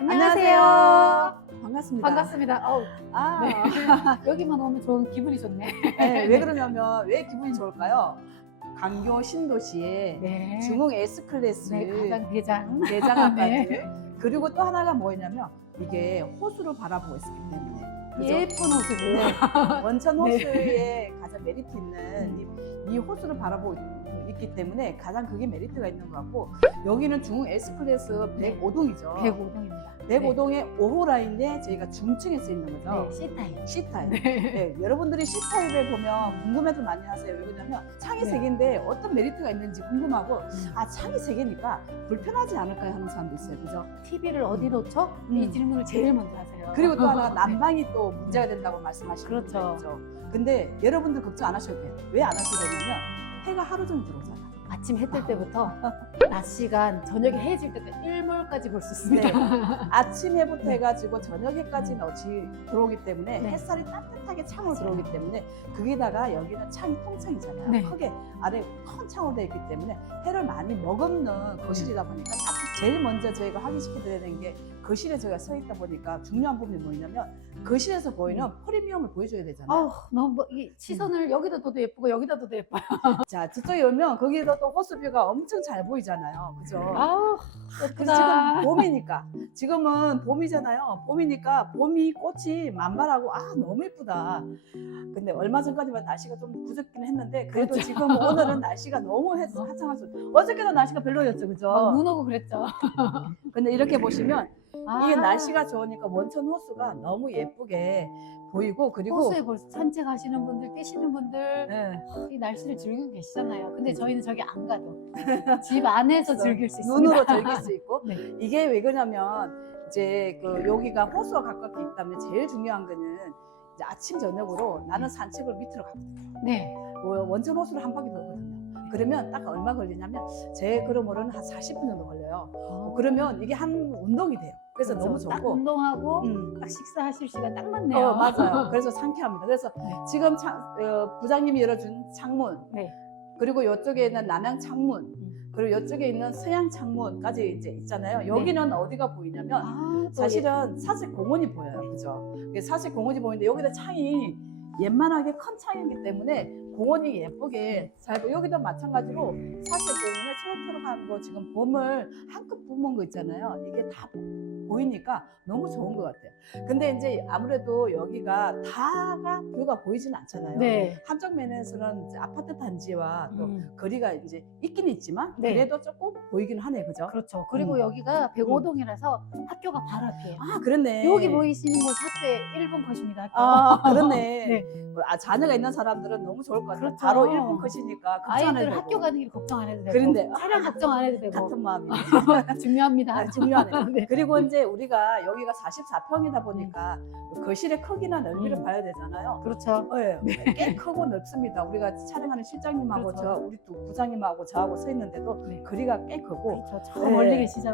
안녕하세요. 반갑습니다. 반갑습니다. 어우, 아, 네. 여기만 오면 좋은 기분이 좋네. 네, 왜 그러냐면 왜 기분이 좋을까요? 강교 신도시에 네. 중흥 S 클래스 네, 가장 대장. 대장까지 네. 그리고 또 하나가 뭐였냐면 이게 호수를 바라보고 있기 때문에 그죠? 예쁜 옷을. 네. 원천 네. 호수의 가장 메리트 있는 이, 이 호수를 바라보고 있기 때문에 가장 그게 메리트가 있는 것 같고 여기는 중흥 네. 105동이죠. 105동입니다. 105동의 5호 라인에 저희가 중층에 쓰 있는 네, 거죠. 네, C타입. C타입. 네. 네, 여러분들이 C타입에 보면 궁금해도 많이 하세요. 왜 그러냐면 창이 네. 세 개인데 어떤 메리트가 있는지 궁금하고 아 창이 세 개니까 불편하지 않을까요 하는 사람도 있어요. 그죠? TV를 어디 놓죠? 음. 이 질문을 제일 먼저 하세요. 그리고 또 하나가 네. 난방이 또 문제가 된다고 말씀하시는 그렇죠. 분들 있죠. 근데 여러분들 걱정 안 하셔도 돼요. 왜 안 하셔도 되냐면 해가 하루 종일 들어오잖아. 아침 해 뜰 때부터 낮 시간, 저녁에 해질 때까지 일몰까지 볼 수 있습니다. 네. 아침 해부터 해가지고 저녁 해까지 어지 들어오기 때문에 네. 햇살이 따뜻하게 창으로. 들어오기 때문에 거기다가 여기는 창이 통창이잖아요. 네. 크게 아래 큰 창으로 되어 있기 때문에 해를 많이 머금는 거실이다 보니까 제일 먼저 저희가 확인시켜드려야 되는 게 거실에 저희가 서 있다 보니까 중요한 부분이 뭐냐면 거실에서 보이는 프리미엄을 보여줘야 되잖아요. 아우, 너무 뭐, 이 시선을 여기다 둬도 예쁘고 여기다 둬도 예뻐요. 자, 저쪽에 오면 거기도 또 호수뷰가 엄청 잘 보이잖아요. 그죠? 아우, 그래서 예쁘다. 지금 봄이니까 지금은 봄이잖아요. 봄이니까 봄이 꽃이 만발하고 아 너무 예쁘다. 근데 얼마 전까지만 날씨가 좀 구졌긴 했는데 그래도 그렇죠. 지금 오늘은 날씨가 너무 해 화창할 수. 어저께도 날씨가 별로였죠, 그죠? 막눈 오고 그랬죠. 근데 이렇게 보시면 이게 아, 날씨가 좋으니까 원천 호수가 너무 예쁘게 보이고 그리고 호수에 벌써 산책하시는 분들, 뛰시는 분들 네, 이 날씨를 즐기고 계시잖아요. 근데 저희는 저기 안 가도 집 안에서 즐길 수 있습니다. 눈으로 즐길 수 있고 네. 이게 왜 그러냐면 이제 그 여기가 호수와 가깝게 있다면 제일 중요한 거는 이제 아침 저녁으로 나는 산책을 밑으로 가거든요. 네. 뭐 원전 호수를 한 바퀴 돌거든요. 그러면 딱 얼마 걸리냐면 제 그러므로는 한 40분 정도 걸려요. 어, 그러면 이게 한 운동이 돼요. 그래서 너무 그렇죠. 딱 좋고. 운동하고 음. 딱 식사하실 시간 딱 맞네요. 어, 맞아요. 그래서 상쾌합니다. 그래서 네. 지금 창, 어, 부장님이 열어준 창문, 네. 그리고 이쪽에 있는 남양 창문, 음. 그리고 이쪽에 있는 서양 창문까지 이제 있잖아요. 여기는 어디가 보이냐면 아, 또 사실은 사실 공원이 보여요. 그죠? 사실 공원이 보이는데 여기다 창이 옛만하게 큰 창이기 때문에 공원이 예쁘게 잘. 여기도 마찬가지로 사실 공원에 초록초록한 거 지금 봄을 한껏 뿜은 거 있잖아요. 이게 다 보이니까 너무 좋은 것 같아요. 근데 이제 아무래도 여기가 다가 뷰가 보이진 않잖아요. 네. 한쪽 면에서는 이제 아파트 단지와 또 음. 거리가 이제 있긴 있지만 네. 그래도 조금 보이긴 하네, 그죠? 그렇죠. 그리고 음. 여기가 105동이라서 학교가 바로 앞이에요. 아, 그렇네. 여기 보이시는 곳이 학교의 1분 컷입니다. 학교. 아, 그렇네. 네. 아, 자녀가 있는 사람들은 너무 좋을 것 같아요. 그렇죠. 바로 1분 컷이니까 아이들. 학교 가는 길 걱정 안 해도 되고. 그런데 차량 걱정 안 해도 되고. 같은 마음이 중요합니다. 아, 중요하네요. 네. 그리고 이제 우리가 여기가 44평이다 보니까 거실의 크기나 넓이를 음. 봐야 되잖아요. 그렇죠. 네, 꽤 크고 넓습니다. 우리가 촬영하는 실장님하고 그렇죠. 저 우리 또 부장님하고 저하고 서 있는데도 네. 거리가 꽤 크고 그렇죠. 저 네. 멀리 계시죠.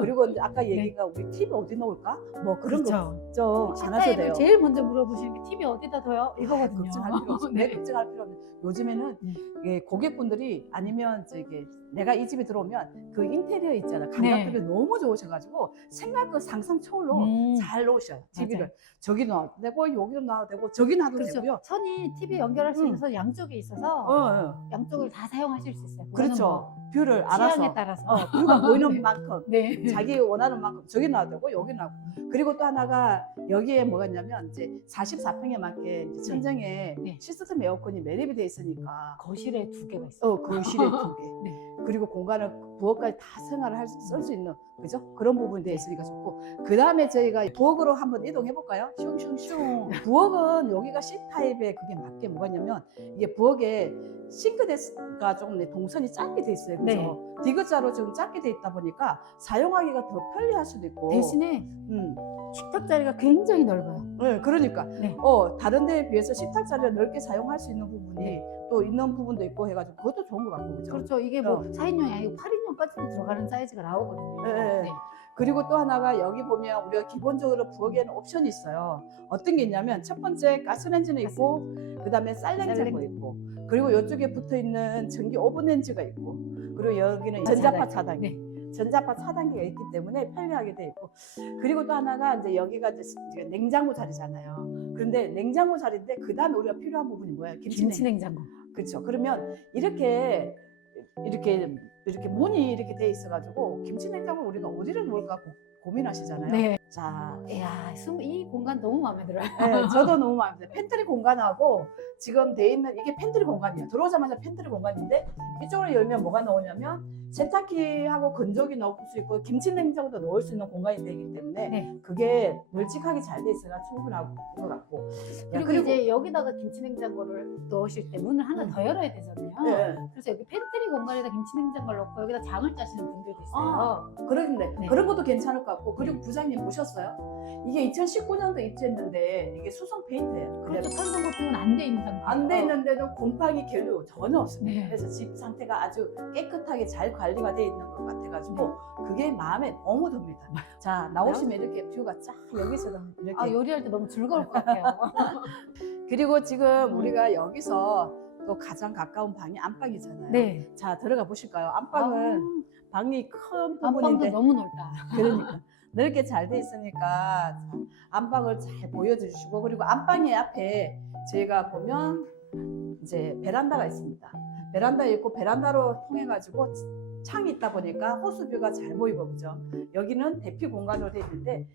그리고 아까 얘기가 우리 TV 어디 놓을까? 뭐 그런 그렇죠. 거 걱정 안 하셔도 돼요. 제일 먼저 물어보시는 게 TV 어디다 둬요? 이거거든요. 걱정할 필요 없어. 네. 네. 걱정할 필요 없네. 요즘에는 음. 예, 고객분들이 아니면 저기 내가 이 집에 들어오면 그 인테리어 있잖아. 네. 감각들이 너무 좋으셔가지고 생각과 상상 초월로 음. 잘 놓으셔요. TV를. 저기 놔도 되고 여기도 놔도 되고 저기 놔도 그렇죠. 되고요. 선이 TV 연결할 수 음. 선 양쪽에 있어서 어, 어. 양쪽을 다 사용 하실 수 있어요. 그렇죠. 뭐 뷰를 알아서 취향에 따라서. 어, 뷰가 보이는 네. 만큼 네. 자기 원하는 만큼 저기 놔도 되고 여기 놔도 그리고 또 하나가 여기에 뭐가 있냐면 이제 44평에 맞게 이제 천정에 네. 시스템 에어컨이 매립이 돼 있으니까 거실에 두 개가 있어요. 어, 거실에 두 개. 네. 그리고 공간을 부엌까지 다 생활을 할 수, 쓸수 있는 그죠? 그런 부분이 되어 있으니까 좋고 그 다음에 저희가 부엌으로 한번 이동해 볼까요? 슝슝슝 부엌은 여기가 C 타입에 그게 맞게 뭐가 있냐면 이게 부엌에 싱크대가 좀 네, 동선이 짧게 돼 있어요. 그죠? 네. 디귿자로 지금 짧게 돼 있다 보니까 사용하기가 더 편리할 수도 있고 대신에 음. 식탁 자리가 굉장히 넓어요. 네, 그러니까 네. 어 다른 데에 비해서 식탁 자리를 넓게 사용할 수 있는 부분이 네. 또 있는 부분도 있고 해가지고 그것도 좋은 것 같고 그죠? 그렇죠. 이게 뭐 4인용이 아니고 8인용까지도 들어가는 사이즈가 나오거든요. 네. 그리고 또 하나가 여기 보면 우리가 기본적으로 부엌에는 옵션이 있어요. 어떤 게 있냐면 첫 번째 가스레인지는 있고 그 다음에 쌀냉장고 쌀냉장고. 있고 그리고 이쪽에 붙어 있는 전기 오븐 렌즈가 있고 그리고 여기는 아, 전자파 차단. 차단기. 네. 전자파 차단기가 있기 때문에 편리하게 돼 있고 그리고 또 하나가 이제 여기가 이제 냉장고 자리잖아요. 그런데 냉장고 자리인데 그 다음에 우리가 필요한 부분이 뭐예요? 김치, 김치 냉 냉장고. 그렇죠. 그러면 이렇게 이렇게 이렇게 문이 이렇게 돼 있어가지고 김치 냉장고 우리가 어디를 놓을까 고, 고민하시잖아요. 네. 자, 이야, 숨- 이 공간 너무 마음에 들어요. 네, 저도 너무 마음에 들어요. 팬트리 공간하고 지금 돼 있는 이게 팬트리 공간이에요. 들어오자마자 팬트리 공간인데 이쪽으로 열면 뭐가 나오냐면 세탁기하고 건조기 넣을 수 있고 김치 냉장고도 넣을 수 있는 공간이 되기 때문에 네. 그게 널찍하게 잘 돼 있어야 충분할 것 같고. 야, 그리고, 이제 여기다가 김치 냉장고를 넣으실 때 문을 하나 음. 더 열어야 되잖아요. 네. 그래서 여기 팬트리 공간에다 김치 냉장고를 넣고 여기다 장을 짜시는 분들도 있어요. 아, 그런데 네. 그런 것도 괜찮을 것 같고 그리고 부장님 보셨어요? 이게 2019년도 입주했는데 이게 수성 페인트예요. 그렇죠. 탄성 코팅은 안돼 있는 상태. 안돼 있는데도 곰팡이 결류 전혀 없습니다. 네. 그래서 집 상태가 아주 깨끗하게 잘 관리가 돼 있는 것 같아가지고 그게 마음에 너무 듭니다. 자 나오시면 이렇게 뷰가 쫙 여기서도 이렇게 아 요리할 때 너무 즐거울 것 같아요. 그리고 지금 음. 우리가 여기서 또 가장 가까운 방이 안방이잖아요. 네. 자 들어가 보실까요? 안방은 방이 큰 안방도 부분인데 너무 넓다. 그러니까 넓게 잘 돼 있으니까 자, 안방을 잘 보여주시고 그리고 안방의 앞에 저희가 보면 이제 베란다가 있습니다. 베란다 있고 베란다로 통해 가지고 창이 있다 보니까 호수뷰가 잘 보이고 그죠. 여기는 대피 공간으로 돼 있는데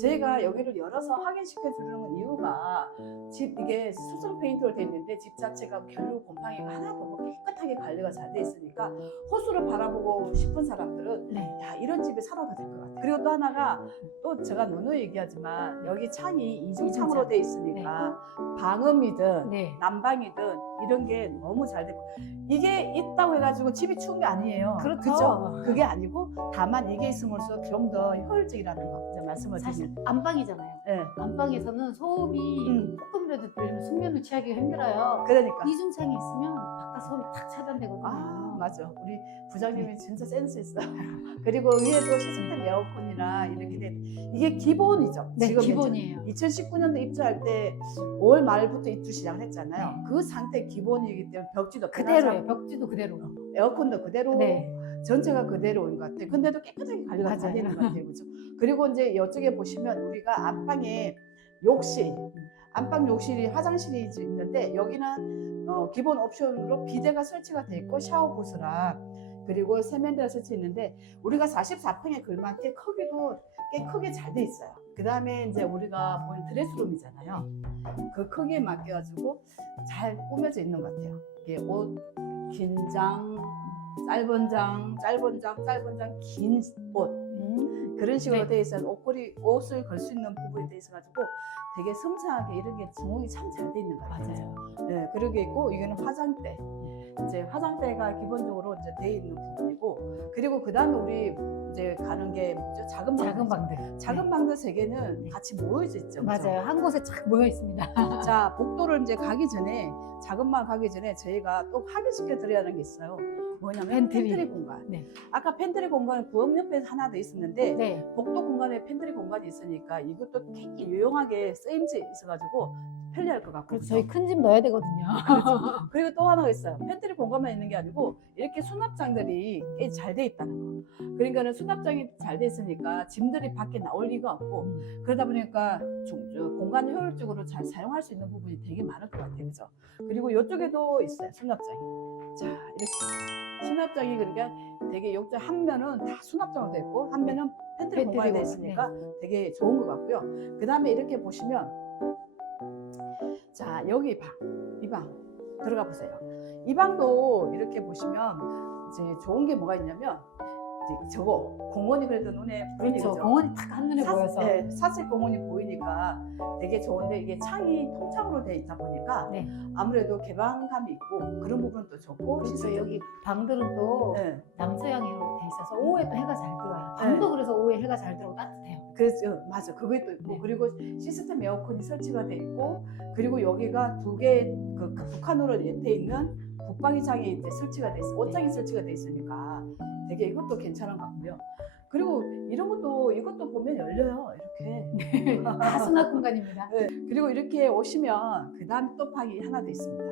저희가 여기를 열어서 확인시켜 주는 이유가 집 이게 수성 페인트로 돼 있는데 집 자체가 결루 곰팡이가 하나도 없고 깨끗하게 관리가 잘 돼 있으니까 호수를 바라보고 싶은 사람들은 네. 야 이런 집에 살아도 될 것 같아요. 그리고 또 하나가 또 제가 누누이 얘기하지만 여기 창이 이중 창으로 이중창. 돼 있으니까 방음이든 네. 난방이든 이런 게 너무 잘 되고 이게 있다고 해가지고 집이 추운 게 아니에요. 그렇죠. 그게 아니고 다만 이게 있음으로써 좀 더 효율적이라는 거 이제 말씀을 사실 드리면 안방이잖아요. 네. 안방에서는 소음이 음. 조금이라도 들리면 숙면을 취하기가 힘들어요. 그러니까 이중창이 있으면 바깥 소음이 탁 차단되거든요. 아 맞아 우리 네. 부장님이 진짜 센스 있어 요. 그리고 위에도 시스템 에어컨이나 이렇게 돼 이게 기본이죠. 네, 지금 기본이에요. 2019년도 입주할 때 5월 말부터 입주 시작을 했잖아요. 네. 그 상태 기본이기 때문에 벽지도 그대로예요. 벽지도 그대로. 에어컨도 그대로 네. 전체가 그대로인 것 같아요. 근데도 깨끗하게 관리가 잘. 되는 것 같아요. 그죠? 그리고 이제 이쪽에 보시면 우리가 안방에 욕실, 안방 욕실이 화장실이 있는데 여기는 어, 기본 옵션으로 비데가 설치가 돼 있고 샤워 부스랑 그리고 세면대가 설치 있는데 우리가 44평에 걸맞게 크기도 꽤 크게 잘 돼 있어요. 그 다음에 이제 우리가 보는 드레스룸이잖아요. 그 크기에 맞게 가지고 잘 꾸며져 있는 것 같아요. 이게 옷, 긴장, 짧은 장, 짧은 장, 짧은 장, 긴 옷. 음. 그런 식으로 네. 돼 있어서 옷걸이, 옷을 걸 수 있는 부분이 돼 있어가지고 되게 섬세하게 이런 게 지목이 참 잘 돼 있는 것 같아요. 맞아요. 네, 그러게 있고 이거는 화장대. 이제 화장대가 기본적으로 이제 돼 있는 부분이고 그리고 그 다음에 우리 이제 가는 게 뭐죠? 작은 방. 작은 방들. 작은 방들 세 개는 같이 모여져 있죠. 네. 맞아요. 한 곳에 착 모여 있습니다. 자, 복도를 이제 가기 전에 작은 방 가기 전에 저희가 또 확인시켜 드려야 하는 게 있어요. 뭐냐면 팬트리. 팬트리, 공간. 네. 아까 팬트리 공간은 부엌 옆에 하나 더 있었는데 네. 복도 공간에 팬트리 공간이 있으니까 이것도 굉장히 유용하게 쓰임새 있어가지고 편리할 것 같고. 그래서 저희 큰 집 넣어야 되거든요. 그리고 또 하나가 있어요. 팬트리 공간만 있는 게 아니고 이렇게 수납장들이 꽤잘돼 있다는 거. 그러니까는 수납장이 잘 돼 있으니까 짐들이 밖에 나올 리가 없고 그러다 보니까 공간 효율적으로 잘 사용할 수 있는 부분이 되게 많을 것 같아요. 그죠? 그리고 이쪽에도 있어요. 수납장이. 자, 이렇게. 수납장이 그러니까 되게 요쪽 한 면은 다 수납장으로 돼 있고 한 면은 팬트리 공간이 돼 있으니까 되게 좋은 것 같고요. 그 다음에 이렇게 보시면 자, 여기 방. 이 방. 들어가 보세요. 이 방도 이렇게 보시면 이제 좋은 게 뭐가 있냐면 이제 저거 공원이 그래도 눈에 보이는 그렇죠. 공원이 딱 한눈에 사- 보여서. 네, 사실 공원이 보이니까 되게 좋은데 이게 창이 통창으로 돼 있다 보니까 네. 아무래도 개방감이 있고 그런 부분도 좋고 그렇죠. 시스템- 여기 방들은 또 네. 남서양으로 돼 있어서 오후에 또 해가 잘 들어요. 방도 그래서 오후에 해가 잘 들어오고 따뜻해요. 그래서 어, 맞아 그것도 있고 네. 그리고 시스템 에어컨이 설치가 돼 있고 그리고 여기가 두개그 북한으로 돼 있는 북방위장이 이제 설치가 돼 있어 옷장이 설치가 돼 있으니까 되게 이것도 괜찮은 것 같고요. 그리고 이런 것도 이것도 보면 열려요 이렇게 다 수납 공간입니다. 네, 그리고 이렇게 오시면 그 다음 또 방이 하나 더 있습니다.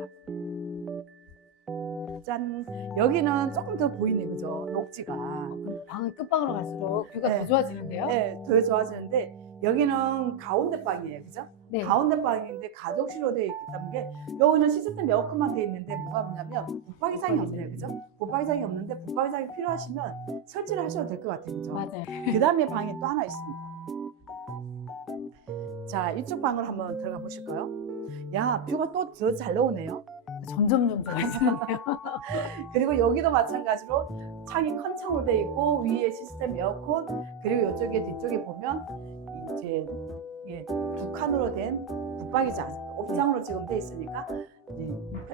짠 여기는 조금 더 보이네 그죠 녹지가 그럼 방의 끝방으로 갈수록 뷰가 네. 더 좋아지는데요? 네, 더 좋아지는데 여기는 가운데 방이에요 그죠 네. 가운데 방인데 가족실로 되어 있기 때문에 여기는 시스템 에어컨만 되어 있는데 뭐가 뭐냐면 붙박이장이 없네요 그죠 붙박이장이 없는데 붙박이장이 필요하시면 설치를 하셔도 될 것 같아요 그죠 맞아요. 그 다음에 방이 또 하나 있습니다. 자, 이쪽 방을 한번 들어가 보실까요? 야, 뷰가 또 더 잘 나오네요. 점점 점 좋아지는데요. 그리고 여기도 마찬가지로 창이 큰 창으로 되어 있고 위에 시스템 에어컨 그리고 이쪽에 뒤쪽에 보면 이제 이게 두 칸으로 된 붙박이장 옵장으로 지금 돼 있으니까 이제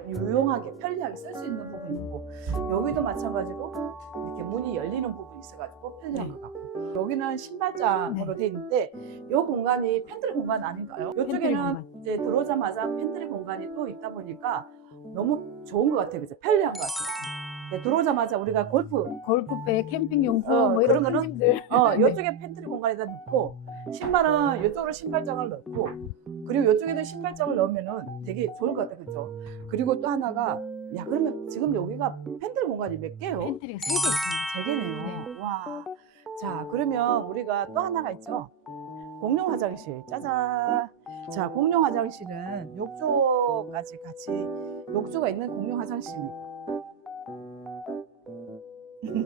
유용하게 편리하게 쓸 수 있는 부분이 있고 여기도 마찬가지로 이렇게 문이 열리는 부분이 있어가지고 편리한 네. 것 같고 여기는 신발장으로 돼 있는데 이 공간이 팬트리 공간 아닌가요? 팬트리 이쪽에는 공간. 이제 들어오자마자 팬트리 공간이 또 있다 보니까 너무 좋은 것 같아요, 그죠? 편리한 것 같아요. 네, 들어오자마자 우리가 골프 골프백, 캠핑용품 어, 뭐 이런 그런 거는 큰 짐들. 어, 네. 이쪽에 팬트리 공간에다 넣고 신발은 이쪽으로 신발장을 넣고 그리고 이쪽에도 신발장을 넣으면은 되게 좋을 것 같아요, 그죠? 그리고 또 하나가 야 그러면 지금 여기가 팬트리 공간이 몇 개요? 팬트리가 세 개 있습니다. 세 개네요. 와. 자, 그러면 우리가 또 하나가 있죠. 공용 화장실. 짜잔. 자, 공용 화장실은 욕조까지 같이 욕조가 있는 공용 화장실입니다.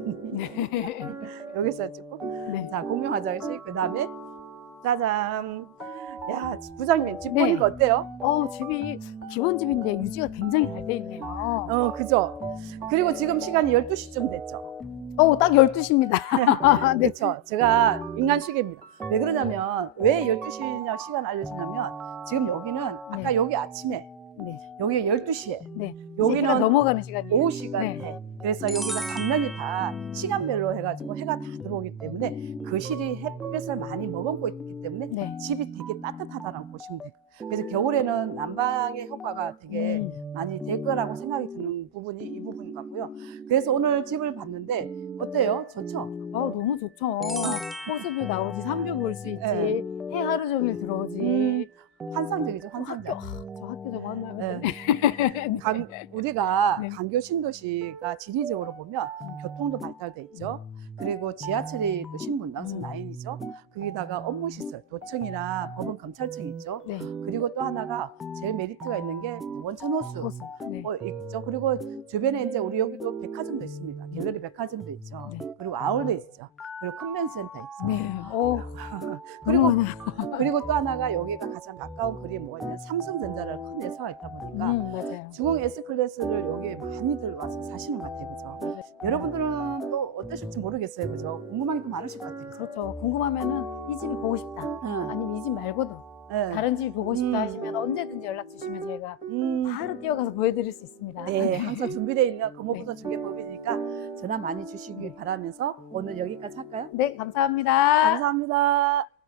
여기서 찍고. 네. 자, 공용 화장실. 그 다음에 짜잔. 야, 부장님 집 네. 보니까 어때요? 어, 집이 기본 집인데 유지가 굉장히 잘 돼 있네요. 어, 그죠? 그리고 지금 시간이 12시쯤 됐죠. 어, 딱 12시입니다. 네. 그렇죠. 제가 인간식입니다. 왜 그러냐면 왜 12시냐 시간 알려주냐면 지금 여기는 아까 네. 여기 아침에 네. 여기 12시에 네. 여기는 넘어가는 시간이에요. 오후 시간에 네. 그래서 여기가 3년이 다 시간별로 해가지고 해가 다 들어오기 때문에 그 실이 햇볕을 많이 머금고 있기 때문에 네. 집이 되게 따뜻하다라고 보시면 돼요. 그래서 겨울에는 난방의 효과가 되게 음. 많이 될 거라고 생각이 드는 부분이 이 부분 같고요. 그래서 오늘 집을 봤는데 어때요? 좋죠? 어, 너무 좋죠. 호수뷰 나오지, 산뷰 볼 수 있지, 네. 해 하루 종일 들어오지. 환상적이죠, 학교, 환상적. 아, 저 학교. 네. 강, 우리가 네. 강교 신도시가 지리적으로 보면 교통도 발달돼 있죠. 그리고 지하철이 또 신분당선 음. 라인이죠. 거기다가 업무 시설, 도청이나 법원 검찰청이 있죠. 네. 그리고 또 하나가 제일 메리트가 있는 게 원천 호수. 호수. 네. 어, 있죠. 그리고 주변에 이제 우리 여기도 백화점도 있습니다. 갤러리 백화점도 있죠. 네. 그리고 아울렛 있죠. 그리고 컨벤센터 있죠. 네. 어, 그리고 그리고 또 하나가 여기가 가장 가까운 거리에 뭐가 있냐면 삼성전자를 큰 회사가 있다 보니까 음, 맞아요. 중공 S 클래스를 여기에 많이들 와서 사시는 것 같아요, 그죠? 여러분들은 또 어떠실지 모르겠어요, 그죠? 궁금한 게 또 많으실 것 같아요? 그렇죠. 궁금하면은 이 집이 보고 싶다. 응. 아니면 이 집 말고도 네. 다른 집이 보고 싶다 음. 하시면 언제든지 연락 주시면 저희가 음, 바로 뛰어가서 보여드릴 수 있습니다. 네, 항상 준비되어 있는 금호부터 중개법이니까 전화 많이 주시기 바라면서 오늘 여기까지 할까요? 네, 감사합니다. 감사합니다.